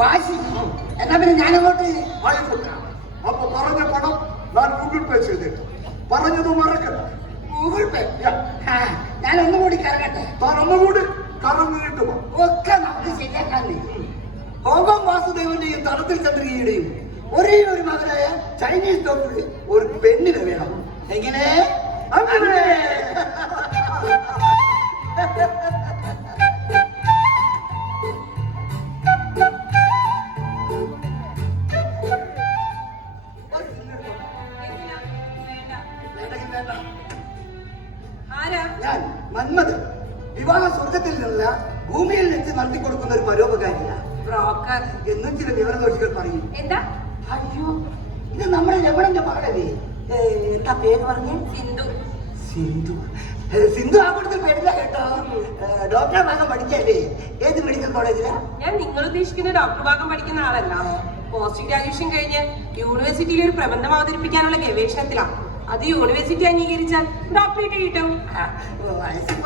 വാശി. എന്നാ പിന്നെ ഞാനങ്ങോട്ട് ആയിക്കോട്ടെ. അപ്പൊ പറഞ്ഞ പണം ഞാൻ ഗൂഗിൾ പേ ചെയ്തിട്ടു. പറഞ്ഞത് മറക്കണ്ട. ഗൂഗിൾ പേ. ഞാൻ ഒന്നുകൂടി കറങ്ങട്ടെ. താൻ ഒന്നുകൂടി കറങ്ങിയിട്ട് പോ. ഒക്കെ നമുക്ക് ശരിയാക്കാന്നേ. ഹോങ്കോങ് വാസുദേവന്റെയും തടത്തിൽ ചന്ദ്രികയുടെയും ഒരേ ഒരു മകനായ ചൈനീസ് ഡോക്ടർക്ക് ഒരു പെണ്ണിനെ വേണം. എങ്ങനെ? അങ്ങനെ. ഞാൻ മന്മഥൻ, വിവാഹ സ്വർഗത്തിൽ നിന്നല്ല ഭൂമിയിൽ വെച്ച് നടത്തിക്കൊടുക്കുന്ന ഒരു പരോപകാരിയാണ്. ബ്രോക്കർ എന്നും ചില വിവരദോഷികൾ പറയും. എന്താ? അയ്യോ, ഇത് നമ്മുടെ രമണന്റെ മകളല്ലേ? എന്താ പേര് പറഞ്ഞേ? സിന്ധു. സിന്ധു. സിന്ധു ആ കൂടുതൽ പേരില്ല കേട്ടോ. ഡോക്ടറെ ഭാഗം പഠിക്കല്ലേ? ഏത് മെഡിക്കൽ കോളേജിലാ? ഞാൻ നിങ്ങൾ ഉദ്ദേശിക്കുന്ന ഡോക്ടർ ഭാഗം പഠിക്കുന്ന ആളല്ല. പോസ്റ്റ് ഗ്രാജുവേഷൻ കഴിഞ്ഞ് യൂണിവേഴ്സിറ്റിയിൽ ഒരു പ്രബന്ധം അവതരിപ്പിക്കാനുള്ള ഗവേഷണത്തിലാണ്. അത് യൂണിവേഴ്സിറ്റി അംഗീകരിച്ചാൽ ഡോക്ടറേറ്റ് കിട്ടും.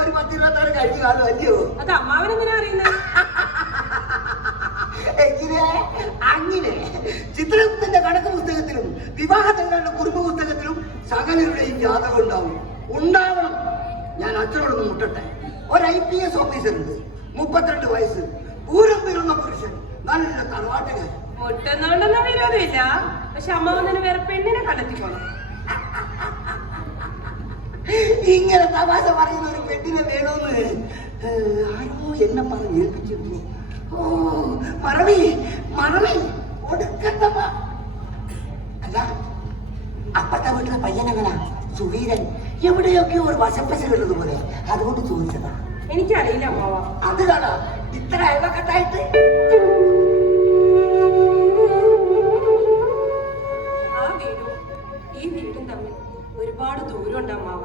ഒരു 10-26 കഴിഞ്ഞു കാണും അല്ലയോ? അത് അമ്മാവനെന്തിനാ അറിയുന്നത്? എങ്ങനെ? അങ്ങനെ ചിത്രത്തിന്റെ കണക്ക് പുസ്തകത്തിലും വിവാഹങ്ങളുടെ കുടുംബ പുസ്തകത്തിലും സകലരുടെയും ജാതകം ഉണ്ടാവും. ഉണ്ടാവണം. ഞാൻ അച്ഛനോടൊന്ന് മുട്ടട്ടെ. ഒരു IPS ഓഫീസർ ഉണ്ട്, 32 വയസ്സ്, പൂരം പിറന്ന പുരുഷൻ, നല്ല തറവാട്ടുകാരൻ. മുട്ടുന്നോണ്ടൊന്നും വിരോധമില്ല. പക്ഷെ അമ്മാവനെ വേറെ പെണ്ണിനെ കണ്ടെത്തിക്കോണം. ഇങ്ങനെ തമാശ പറയുന്ന ഒരു പെണ്ണിനെ വേണമെന്ന് ആരോ എന്നെ പറഞ്ഞ് ഏൽപ്പിച്ചിരുന്നു. ഓ, മറവി മറവി ഒടുക്കത്തമ്മ. അല്ല, അപ്പത്തെ വീട്ടിലെ പയ്യനെങ്ങനാ? സുവീരൻ. എവിടെയൊക്കെ ഒരു വശപ്പശകളുള്ളത് പോലെ, അതുകൊണ്ട് ചോദിച്ചതാ. എനിക്കറിയില്ല അമ്മാവ. അത് കാണാ ഇത്ര അയവക്കെട്ടായിട്ട്. ആ വീടും ഈ വീടും തമ്മിൽ ഒരുപാട് ദൂരമുണ്ട് അമ്മാവ.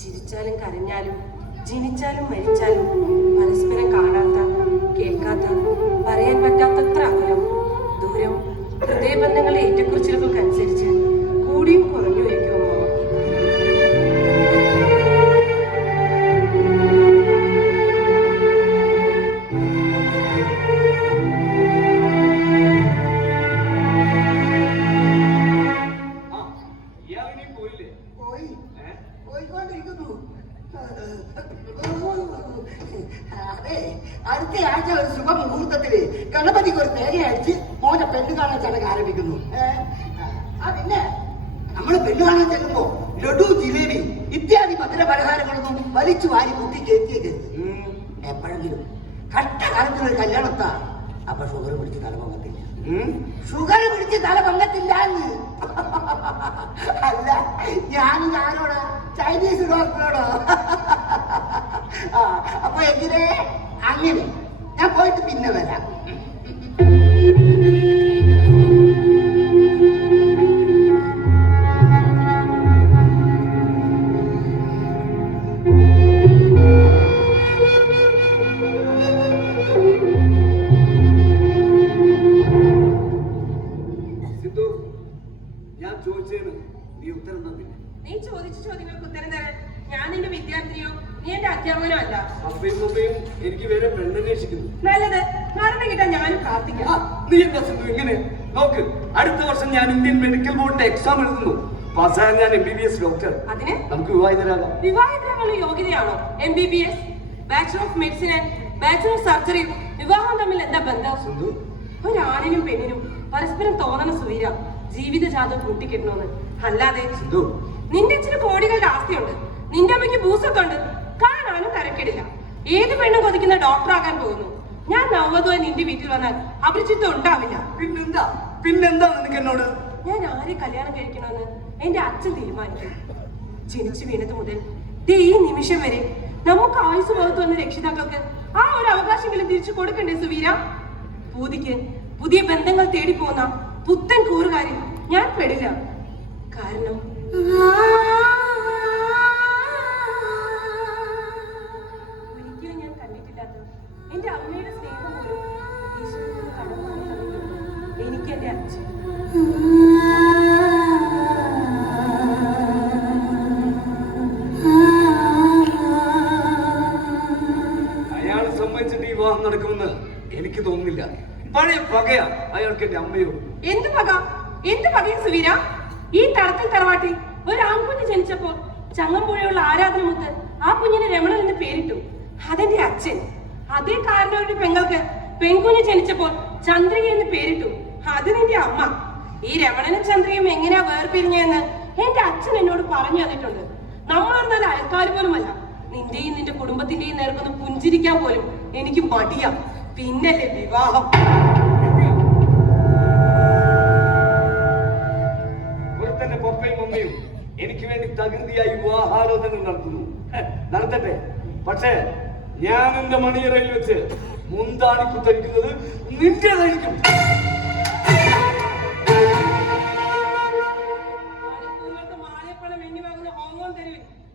ചിരിച്ചാലും കരഞ്ഞാലും ജനിച്ചാലും മരിച്ചാലും പരസ്പരം കാണാത്ത, കേൾക്കാത്ത, പറയാൻ പറ്റാത്തത്ര അകലം. ദൂരം ഹൃദയബന്ധങ്ങളെ ഏറ്റക്കുറിച്ചിലുകൾക്കനുസരിച്ച് കൂടിയും കുറഞ്ഞു വയ്ക്കും അമ്മാവ. പോയിക്കൊണ്ടിരിക്കുന്നു. അതെ, അടുത്ത ആഴ്ച ഒരു ശുഭമുഹൂർത്തത്തില് ഗണപതിക്ക് ഒരു തേങ്ങ അടിച്ച് മോനെ പെണ്ണ് കാണാൻ ചടങ്ങ് ആരംഭിക്കുന്നു. പിന്നെ നമ്മള് പെണ്ണ് കാണാൻ ചെല്ലുമ്പോ ലഡു, ജിലേബി ഇത്യാദി മധുര പലഹാരങ്ങളൊന്നും വലിച്ചു വാരി കുത്തി കയറ്റിയേക്കരുത്. എപ്പോഴെങ്കിലും കഷ്ടകാലത്തിനൊരു കല്യാണത്താ. അപ്പൊ ഷുഗർ പിടിച്ച് തല പൊങ്ങത്തില്ല. ഷുഗർ പിടിച്ച് തല പൊങ്ങത്തില്ല. അല്ല, ഞാനും ആരോടാ? ചൈനീസ് ഡോക്ടറോടോ? അപ്പൊ എങ്ങനെ? അങ്ങനെ ഞാൻ പോയിട്ട് പിന്നെ വരാം. ഞാൻ ചോദിച്ചതിന് നീ ഉത്തരം തന്നില്ല. നീ ചോദിച്ച ചോദ്യങ്ങൾക്ക് ഉത്തരം തരാൻ ഞാൻ നിന്റെ വിദ്യാർത്ഥിയോ നീ എന്റെ അധ്യാപകനോ അല്ല. അപ്പയും ഉമ്മയും എനിക്ക് വേറെ പെണ്ണന്വേഷിക്കുന്നു. നല്ലത്. മരണം കിട്ടാൻ ഞാനും പ്രാർത്ഥിക്കാം. നീ എന്താ സിന്ധു ഇങ്ങനെ? നോക്ക്, അടുത്ത വർഷം ഞാൻ ഇന്ത്യൻ മെഡിക്കൽ ബോർഡിന്റെ എക്സാം എഴുതുന്നു. പാസ്സായാൽ ഞാൻ MBBS ഡോക്ടർ. അതിന് നമുക്ക് വിവാഹിതരാകാം. വിവാഹിതരാകാനുള്ള യോഗ്യതയാണോ MBBS? Bachelor of medicine and bachelor of surgery വിവാഹം തമ്മിൽ എന്താ ബന്ധം? സിന്ധു, ഒരാണിനും പെണ്ണിനും പരസ്പരം തോന്നണ സുവീര ജീവിതജാതം കൂട്ടിക്കിട്ടണമെന്ന്. അല്ലാതെ സിന്ധു, നിന്റെ അച്ഛന് കോടികളുടെ ആസ്തിയുണ്ട്, നിന്റെ അമ്മയ്ക്ക് ഭൂസ്വത്തുണ്ട്, കാണാനും തരക്കേടില്ല. ഏത് പെണ്ണും കൊതിക്കുന്ന ഡോക്ടറാകാൻ പോകുന്നു. ഞാൻ നവവധുവായി നിന്റെ വീട്ടിൽ വന്നാൽ അപരിചിത്വം ഉണ്ടാവില്ല. പിന്നെന്താ നിനക്ക് എന്നോട്? ഞാൻ ആരെ കല്യാണം കഴിക്കണമെന്ന് എന്റെ അച്ഛൻ തീരുമാനിക്കും. ജനിച്ചു വീണത് മുതൽ ഈ നിമിഷം വരെ നമുക്ക് ആയുസ് പുറത്തു വന്ന രക്ഷിതാക്കൾക്ക് ആ ഒരു അവകാശമെങ്കിലും തിരിച്ചു കൊടുക്കണ്ടേ സുവീര? പൂതിക്ക് പുതിയ ബന്ധങ്ങൾ തേടിപ്പോന്ന പുത്തൻ കൂറുകാരിൽ ഞാൻ പെടില്ല. കാരണം ഒരിക്കലും ഞാൻ കണ്ടിട്ടില്ലാത്ത എന്റെ അമ്മയുടെ സ്നേഹം പോലും ഈശ്വരന് കടന്നു എനിക്ക് എന്റെ അച്ഛൻ. അയാൾ സമ്മതിച്ചിട്ട് വിവാഹം നടക്കുമെന്ന് എനിക്ക് തോന്നുന്നില്ല. പഴയ പകയാ അയാൾക്ക് എന്റെ അമ്മയോ. എന്ത് പകയും സുവീര? ഈ തടത്തിൽ തറവാട്ടിൽ ഒരു ആൺകുഞ്ഞ് ജനിച്ചപ്പോൾ ചങ്ങമ്പുഴയുള്ള ആരാധനമുത്ത് ആ കുഞ്ഞിന് രമണൻ എന്ന് പേരിട്ടു. അതെന്റെ അച്ഛൻ. അതേ കാരണവരുടെ പെങ്ങൾക്ക് പെൺകുഞ്ഞ് ജനിച്ചപ്പോൾ ചന്ദ്രിക എന്ന് പേരിട്ടു. അത് നിന്റെ അമ്മ. ഈ രമണനും ചന്ദ്രികയും എങ്ങനെയാ വേർപിരിഞ്ഞെന്ന് എന്റെ അച്ഛൻ എന്നോട് പറഞ്ഞു തന്നിട്ടുണ്ട്. നമ്മളൊരു നല്ല അയൽക്കാർ പോലുമല്ല. നിന്റെയും നിന്റെ കുടുംബത്തിന്റെയും നേർക്കൊന്ന് പുഞ്ചിരിക്കാൻ പോലും എനിക്ക് മടിയാ. പിന്നല്ലേ വിവാഹം. ഒരുത്തന്റെ പപ്പയും മമ്മയും എനിക്ക് വേണ്ടി തകൃതിയായി വിവാഹാലോചന നടത്തുന്നു. നടത്തട്ടെ. പക്ഷേ ഞാൻ എന്റെ മണിയറയിൽ വെച്ച് മുന്താണി കുത്തരിക്കുന്നത് നിന്റേതായിരിക്കും.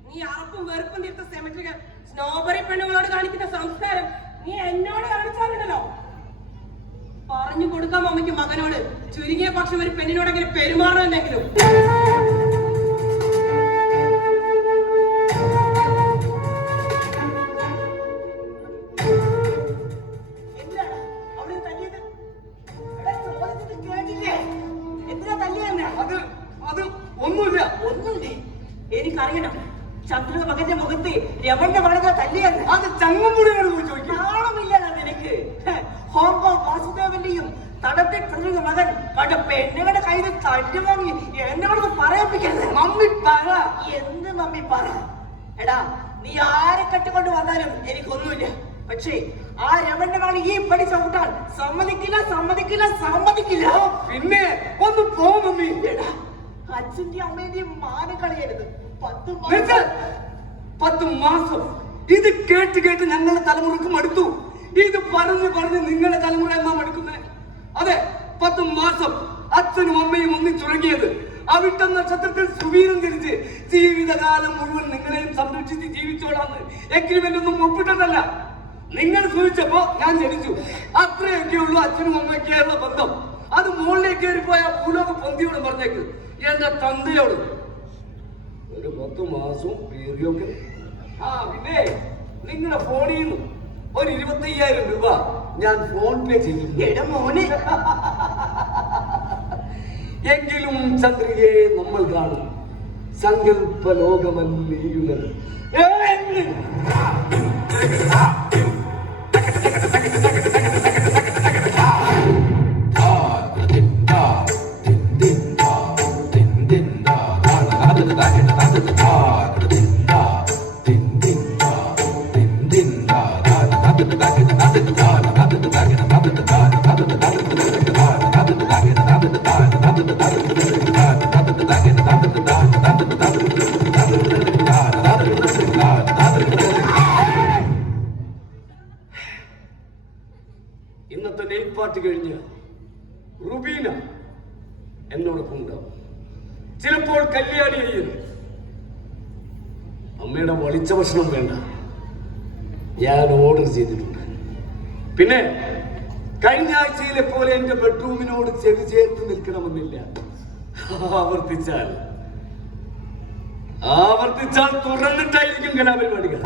നീ അറപ്പും വെറുപ്പും തീർത്ത സെമിട്രികൾ സ്നോബറി പെണ്ണുങ്ങളോട് കാണിക്കുന്ന സംസ്കാരം നീ എന്നോട് കാണിച്ചാലുണ്ടല്ലോ. പറഞ്ഞു കൊടുക്കാം അമ്മയ്ക്ക് മകനോട് ചുരുങ്ങിയ പക്ഷം ഒരു പെണ്ണിനോടെങ്കിലും പെരുമാറണമെന്നെങ്കിലും. എനിക്കറിയണം. ചന്ദ്ര മകന്റെ മുഖത്ത് രമണന്റെ മകനെ തല്ലിയെന്ന്. അത് ചങ്ങമ്പുഴയോട് പോയി ചോദിക്കും. നാണമില്ല നിനക്ക്. ഹോങ്കോങ് വാസുദേവന്റെയും തടത്തിൽ കിടന്ന മകൻ കണ്ട പെണ്ണുങ്ങളുടെ കയ്യിൽ തല്ലി വാങ്ങി എന്നോട് പറയിപ്പിക്കരുത്. മമ്മി പറ. എന്ത് മമ്മി പറ? എടാ, നീ ആരെ കെട്ടുകൊണ്ട് വന്നാലും എനിക്കൊന്നുമില്ല. പക്ഷേ ആ രമണന്റെ മകൾ ഈ പടി ചവിട്ടാൻ സമ്മതിക്കില്ല, സമ്മതിക്കില്ല, സമ്മതിക്കില്ല. പിന്നെ ഒന്ന് പോ മമ്മി. എടാ, അച്ഛന്റെ അമ്മേന്റെയും മാനം കളയരുത്. 10 മാസം ഇത് കേട്ട് കേട്ട് ഞങ്ങളുടെ തലമുറക്ക് മടുത്തു. ഇത് പറഞ്ഞ് പറഞ്ഞ് നിങ്ങളുടെ തലമുറ എന്നാ മടുക്കുന്നത്. അതെ, 10 മാസം അച്ഛനും അമ്മയും ഒന്നിച്ചുറങ്ങിയത് അവിട്ട നക്ഷത്രത്തിൽ സുവീരം തിരിച്ച് ജീവിതകാലം മുഴുവൻ നിങ്ങളെയും സംരക്ഷിച്ച് ജീവിച്ചോളാന്ന് എഗ്രിമെന്റ് ഒന്നും ഒപ്പിട്ടതല്ല. നിങ്ങൾ സൂചിച്ചപ്പോ ഞാൻ ജനിച്ചു. അത്രയൊക്കെ ഉള്ളൂ അച്ഛനും അമ്മയ്ക്കുള്ള ബന്ധം. അത് മുകളിലേക്ക് കയറിപ്പോയ ഭൂലോക പൊന്തിയോട് പറഞ്ഞേക്ക്. എന്റെ തന്തയോട് ഒരു 10 മാസവും പീറിയൊക്കെ. പിന്നെ നിങ്ങളുടെ ഫോണിൽ നിന്നും ഒരു 25,000 രൂപ ഞാൻ ഫോൺ പേ ചെയ്യും. മോനെ, എങ്കിലും ചന്ദ്രികയെ നമ്മൾ കാണും. സങ്കല്പ ലോകമല്ലിയുന്നത്. ഇന്നത്തെ നെയിൽ പാർട്ടി കഴിഞ്ഞ് റുബീന എന്നോടൊപ്പം ഉണ്ടാവും. ചിലപ്പോൾ കല്യാണി അയ്യൻ. അമ്മയുടെ വളിച്ച ഭക്ഷണം വേണ്ട, ഞാൻ ഓർഡർ ചെയ്തിട്ടുണ്ട്. പിന്നെ കഴിഞ്ഞ ആഴ്ചയിലെ പോലെ എന്റെ ബെഡ്റൂമിനോട് ചെവി ചേർത്ത് നിൽക്കണമെന്നില്ല. ആവർത്തിച്ചാൽ തുറന്നിട്ടായിരിക്കും കലാപരിപാടികൾ.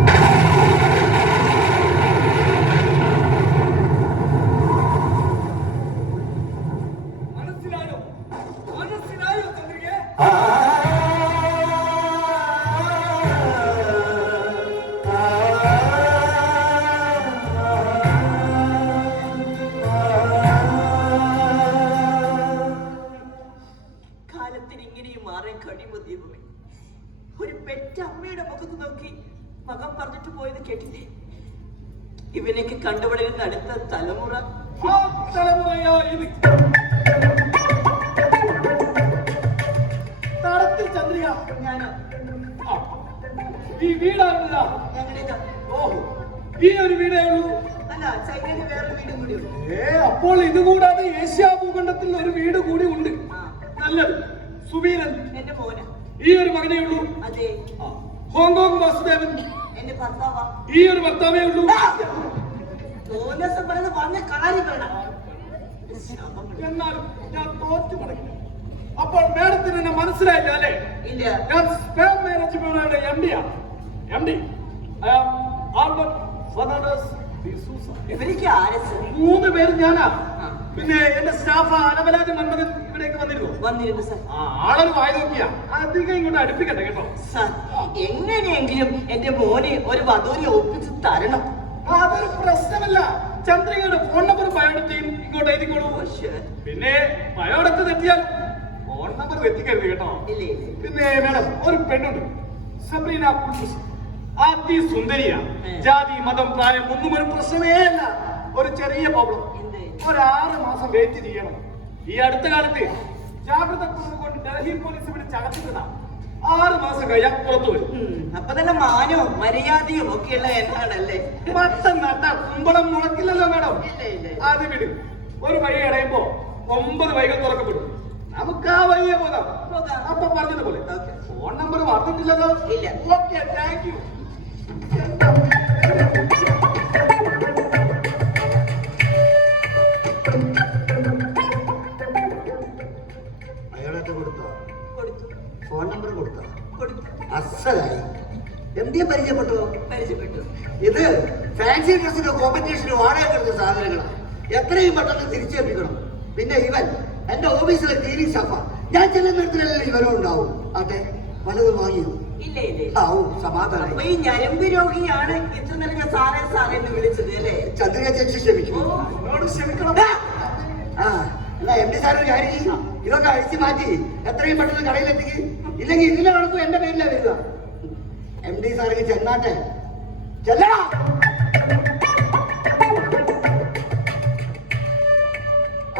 ഒരു പെറ്റ അമ്മയുടെ മുഖത്ത് നോക്കി മകൻ പറഞ്ഞിട്ട് പോയത് കേട്ടില്ലേ? ഇവനൊക്കെ കണ്ടുപിടിക്കുന്ന അടുത്ത തലമുറ തടത്തിൽ ചന്ദ്രിക. ഞാനോ? ഈ വീടാണ് ഞങ്ങളുടേതാ. ഓഹോ, ഈ ഒരു വീടേ ഉള്ളൂ? അല്ല, ചൈനയിൽ വേറെ വീടും കൂടി ഉണ്ട്. അപ്പോൾ ഇതുകൂടാതെ ഏഷ്യാ ഭൂഖണ്ഡത്തിൽ ഒരു വീട് കൂടി ഉണ്ട്. നല്ലത്. സുവീരൻ എന്റെ മോന. ഈ ഒരു മകനേ ഉള്ളൂ? അതെ. ഹോങ്കോങ് വാസുദേവൻ എന്റെ ഭർത്താവാ. ഈ ഒരു ഭർത്താവേ ഉള്ളൂ? പറഞ്ഞ കാര്യം വേണം. എന്നാലും ഞാൻ തോറ്റു പറയില്ല. അപ്പോൾ മേഡത്തിന് എന്നെ മനസ്സിലായില്ല അല്ലേ? ഇല്ല. ഞാൻ സ്പാം മാനേജ്മെന്റിന്റെ എംഡിയാണ്. എംഡി ആൽബർട്ട് ഫെർണാണ്ടസ് ഡിസൂസ. ഇവർക്ക് ആരസ്? 3 പേര് ഞാനാ. പിന്നെ എന്റെ സ്റ്റാഫ് അനവലാതി മന്മഥൻ ഇവിടേക്ക് വന്നിരുന്നു. വന്നിരുന്നു സാർ. ആളൊരു വായി നോക്കിയാ അധികം ഇങ്ങോട്ട് അടുപ്പിക്കട്ടെ കേട്ടോ. സാർ, എങ്ങനെയെങ്കിലും എന്റെ മോനെ ഒരു വധുവിനെ ഒപ്പിച്ച് തരണം. അതൊരു പ്രശ്നമല്ല. ചന്ദ്രികയുടെ ഫോൺ നമ്പർ ബയോഡറ്റയും ഇങ്ങോട്ട് എഴുതിക്കോളൂ. പിന്നെ ബയോഡറ്റ് തെറ്റിയാൽ ഫോൺ നമ്പർ തെറ്റിക്കരുത് കേട്ടോ. ഇല്ലേ ഇല്ലേ. പിന്നെ മേഡം, ഒരു പെണ്ണുണ്ട്, സബ്രീന കുൽബുസ്. അതിസുന്ദരിയാ. ജാതി മതം പ്രായം ഒന്നും ഒരു പ്രശ്നമേ അല്ല. ഒരു ചെറിയ പ്രോബ്ലം, ഒരു 6 മാസം വെയിറ്റ് ചെയ്യണം. ഈ അടുത്ത കാലത്ത് ജാഗ്രത കൊണ്ട് ഡൽഹി പോലീസ് ഇവിടെ ചകച്ചിട്ടതാ. 6 മാസം കഴിയാൻ പുറത്തു വരും. അപ്പൊ തന്നെ മാനവും മര്യാദയും ഒക്കെയുള്ള എന്നാണല്ലേ. മത്തം നട്ട കുമ്പളം മുളക്കില്ലല്ലോ മേഡം. ഇല്ല ഇല്ല. അത് വിട്. ഒരു വഴി അടയുമ്പോ 9 വഴികൾ തുറക്കപ്പെടും. നമുക്ക് ആ വഴിയെ പോകാം. അപ്പൊ പറഞ്ഞതുപോലെ ഫോൺ നമ്പർ മറന്നിട്ടില്ലല്ലോ. ഇല്ല. Okay, thank you. അയാളൊക്കെ കൊടുത്തോ? കൊടുത്തു ഫോൺ നമ്പർ കൊടുത്തോ? കൊടുത്തു. അസലായി. എന്തിയെ പരിചയപ്പെട്ടോ? പരിചയപ്പെട്ടു. ഇത് ഫാൻസി ഡ്രസ്സിന്റെ കോമ്പറ്റീഷന് വാടക എടുത്ത സാധനങ്ങളാണ്. എത്രയും പെട്ടെന്ന് തിരിച്ചേൽപ്പിക്കണം. പിന്നെ ഇവൻ എന്റെ ഓഫീസിലെ ക്ലീനിങ് സ്റ്റാഫാ. ഞാൻ ചെല്ലുന്നിടത്തിലല്ലേ ഇവനും ഉണ്ടാവും. അതെ, പലതും വാങ്ങിയോ? ഇല്ല ഇല്ല. ആവും, സമാധാനം. അപ്പൊ ഈ ഞരമ്പ് രോഗിയാണ് ഇത്ര നേരം ഞാൻ സാറേ സാറേ എന്ന് വിളിച്ചത് അല്ലേ? ചന്ദ്രിക ചേച്ചി ക്ഷമിക്കും. എന്നോട് ക്ഷമിക്കണം. ആ, എന്നാ എം ഡി സാർ ഒരു കാര്യം ചെയ്യും, ഇതൊക്കെ അഴിച്ചു മാറ്റി എത്രയും പെട്ടെന്ന് കടയിലെത്തിക്ക്. ഇല്ലെങ്കിൽ ഇതിലെ കണക്കും എന്റെ പേരിലാണ് വരിക. എം ഡി സാറിന് ചെന്നാട്ടെ ചെല്ലണം.